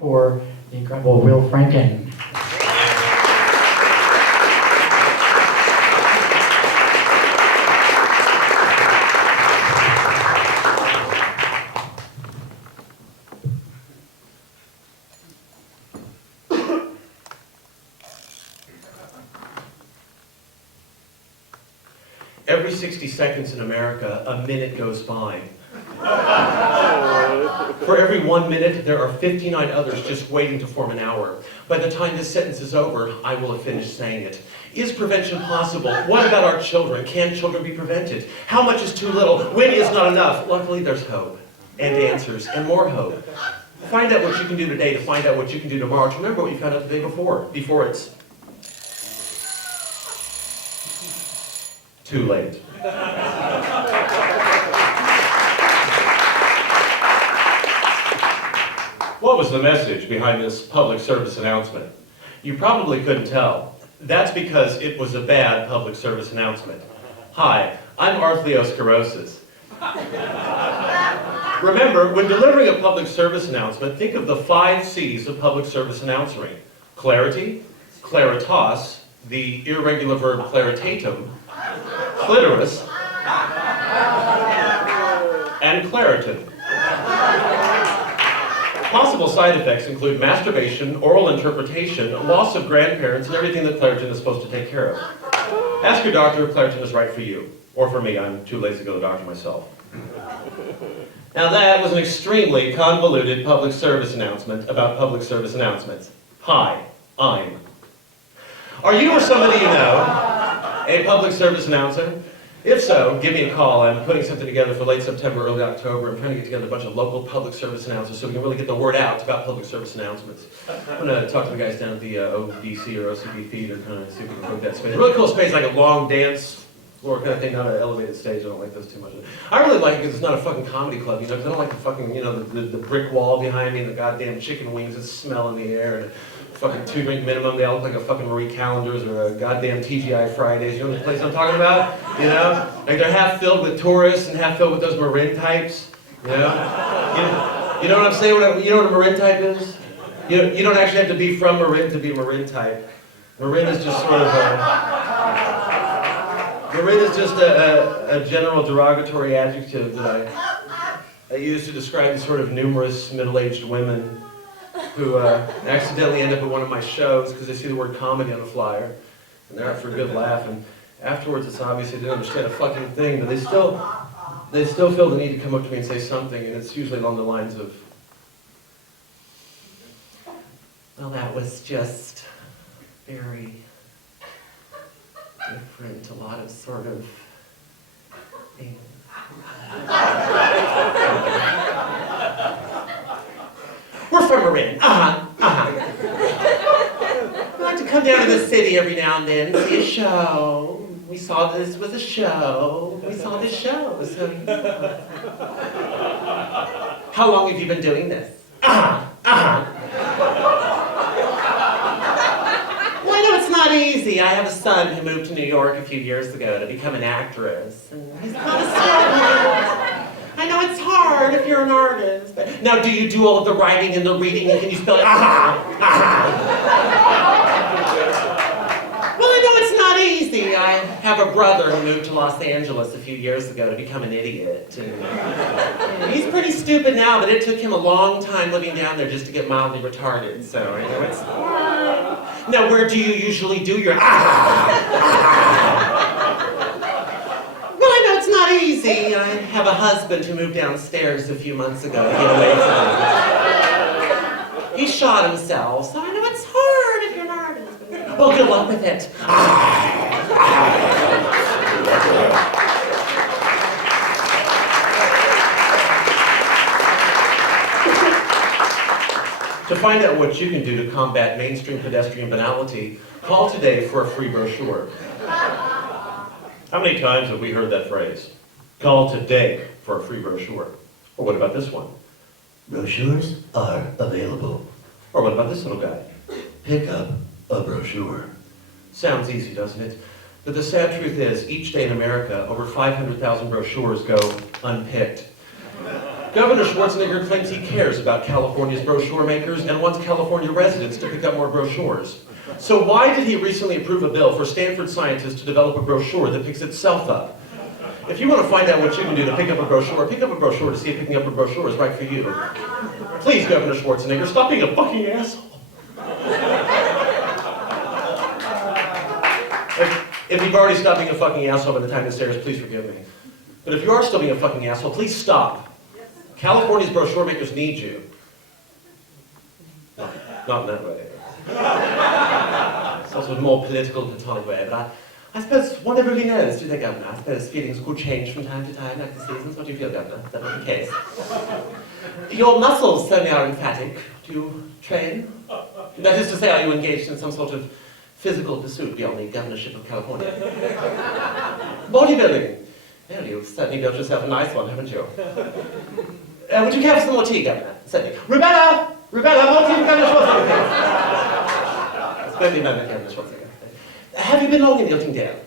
for the incredible Will Franken. Every 60 seconds in America, a minute goes by. For every 1 minute, there are 59 others just waiting to form an hour. By the time this sentence is over, I will have finished saying it. Is prevention possible? What about our children? Can children be prevented? How much is too little? When is not enough? Luckily, there's hope, and answers, and more hope. Find out what you can do today to find out what you can do tomorrow. To remember what you found out the day before it's too late. What was the message behind this public service announcement? You probably couldn't tell. That's because it was a bad public service announcement. Hi, I'm arthrosclerosis. Remember, when delivering a public service announcement, think of the 5 C's of public service announcing. Clarity, claritas, the irregular verb claritatum, clitoris, and claritin. Possible side effects include masturbation, oral interpretation, loss of grandparents, and everything that Claritin is supposed to take care of. Ask your doctor if Claritin is right for you. Or for me, I'm too lazy to go to the doctor myself. Now that was an extremely convoluted public service announcement about public service announcements. Hi, I'm. Are you or somebody you know a public service announcer? If so, give me a call. I'm putting something together for late September, early October. I'm trying to get together a bunch of local public service announcers so we can really get the word out about public service announcements. I'm going to talk to the guys down at the ODC or OCB theater, kind of see if we can book that space. A really cool space, like a long dance floor kind of thing, not an elevated stage. I don't like those too much. I really like it because it's not a fucking comedy club, you know, because I don't like the fucking, you know, the brick wall behind me and the goddamn chicken wings that smell in the air and fucking 2-drink minimum. They all look like a fucking Marie Callender's or a goddamn TGI Fridays. You know the place I'm talking about? You know? Like they're half filled with tourists and half filled with those Marin types. You know? You know what I'm saying? You know what a Marin type is? You don't actually have to be from Marin to be Marin type. Marin is just sort of Marin is just a general derogatory adjective that I use to describe these sort of numerous middle-aged women who accidentally end up at one of my shows because they see the word comedy on the flyer, and they're out for a good laugh, and afterwards it's obvious they didn't understand a fucking thing, but they still feel the need to come up to me and say something, and it's usually along the lines of, well, that was just very different, a lot of sort of things. We're from Marin. We like to come down to the city every now and then, see a show. We saw this was a show. We saw this show. So, how long have you been doing this? Well, I know it's not easy. I have a son who moved to New York a few years ago to become an actress. And he's kind of struggling. I know it's hard if you're an artist. But now, do you do all of the writing and the reading, and can you spell it? Well, I know it's not easy. I have a brother who moved to Los Angeles a few years ago to become an idiot. And he's pretty stupid now, but it took him a long time living down there just to get mildly retarded. So, I know it's hard. Now, where do you usually do your Not easy. I have a husband who moved downstairs a few months ago to get away from me. He shot himself, so I know it's hard if you're an artist. Well, good luck with it. To find out what you can do to combat mainstream pedestrian banality, call today for a free brochure. How many times have we heard that phrase? Call today for a free brochure. Or what about this one? Brochures are available. Or what about this little guy? Pick up a brochure. Sounds easy, doesn't it? But the sad truth is, each day in America, over 500,000 brochures go unpicked. Governor Schwarzenegger claims he cares about California's brochure makers and wants California residents to pick up more brochures. So why did he recently approve a bill for Stanford scientists to develop a brochure that picks itself up? If you want to find out what you can do to pick up a brochure to see if picking up a brochure is right for you. Please, Governor Schwarzenegger, stop being a fucking asshole. If you've already stopped being a fucking asshole by the time this airs, please forgive me. But if you are still being a fucking asshole, please stop. California's brochure makers need you. Not in that way. It's also a more political, platonic way, but I suppose one never really knows, do they, Governor? I suppose feelings could change from time to time, like the seasons. What do you feel, Governor? Is that not the case? Your muscles certainly are emphatic. Do you train? That is to say, are you engaged in some sort of physical pursuit beyond the governorship of California? Bodybuilding. Well, you've certainly built yourself a nice one, haven't you? Would you care for some more tea, Governor? Certainly. Rubella! Rubella, more tea for Governor Schwarzenegger, please. Splendid moment, Governor Schwarzenegger. Have you been long in Iltingdale?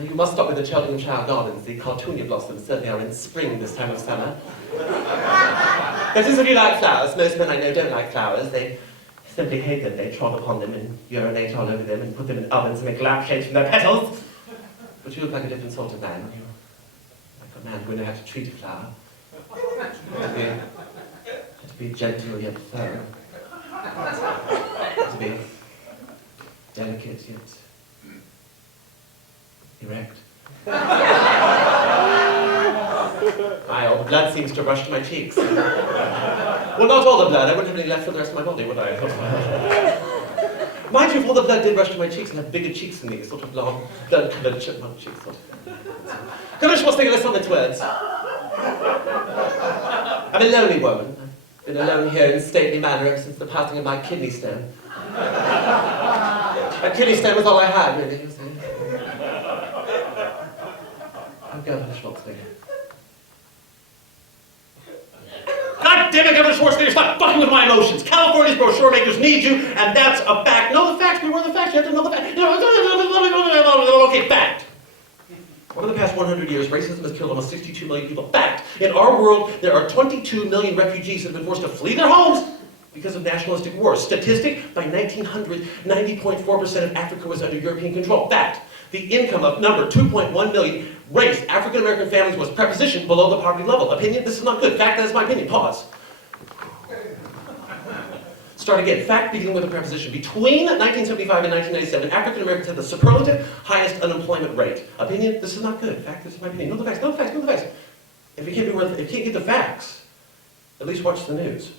You must stop with the Cheltenhamshire Gardens. The cartoonia blossoms certainly are in spring this time of summer. That is, if you like flowers. Most men I know don't like flowers. They simply hate them. They trod upon them and urinate all over them and put them in ovens and make lampshades from their petals. But you look like a different sort of man. You're like a man who would know how to treat a flower. To be gentle yet firm. To be delicate yet erect. All the blood seems to rush to my cheeks. Well, not all the blood. I wouldn't have any left for the rest of my body, would I? Mind you, if all the blood did rush to my cheeks, I'd have bigger cheeks than these, sort of long, blood-covered chipmunk cheeks. Governor Schwarzenegger, listen on its words. I'm a lonely woman. I've been alone here in stately manner ever since the passing of my kidney stone. My kidney stone was all I had, really, you see. I'm Governor Schwarzenegger. God damn it, Governor Schwarzenegger, stop fucking with my emotions. California's brochure makers need you, and that's a fact. Know the facts, beware the facts, you have to know the facts. Okay, fact. Over the past 100 years, racism has killed almost 62 million people. Fact. In our world, there are 22 million refugees that have been forced to flee their homes because of nationalistic wars. Statistic, by 1900, 90.4% of Africa was under European control. Fact. The income of number 2.1 million race African-American families was prepositioned below the poverty level. Opinion, this is not good. Fact, that is my opinion. Pause. Start again. Fact beginning with a preposition. Between 1975 and 1997, African Americans had the superlative highest unemployment rate. Opinion, this is not good. Fact, this is my opinion. Know the facts, know the facts, know the facts. If you can't get the facts, at least watch the news.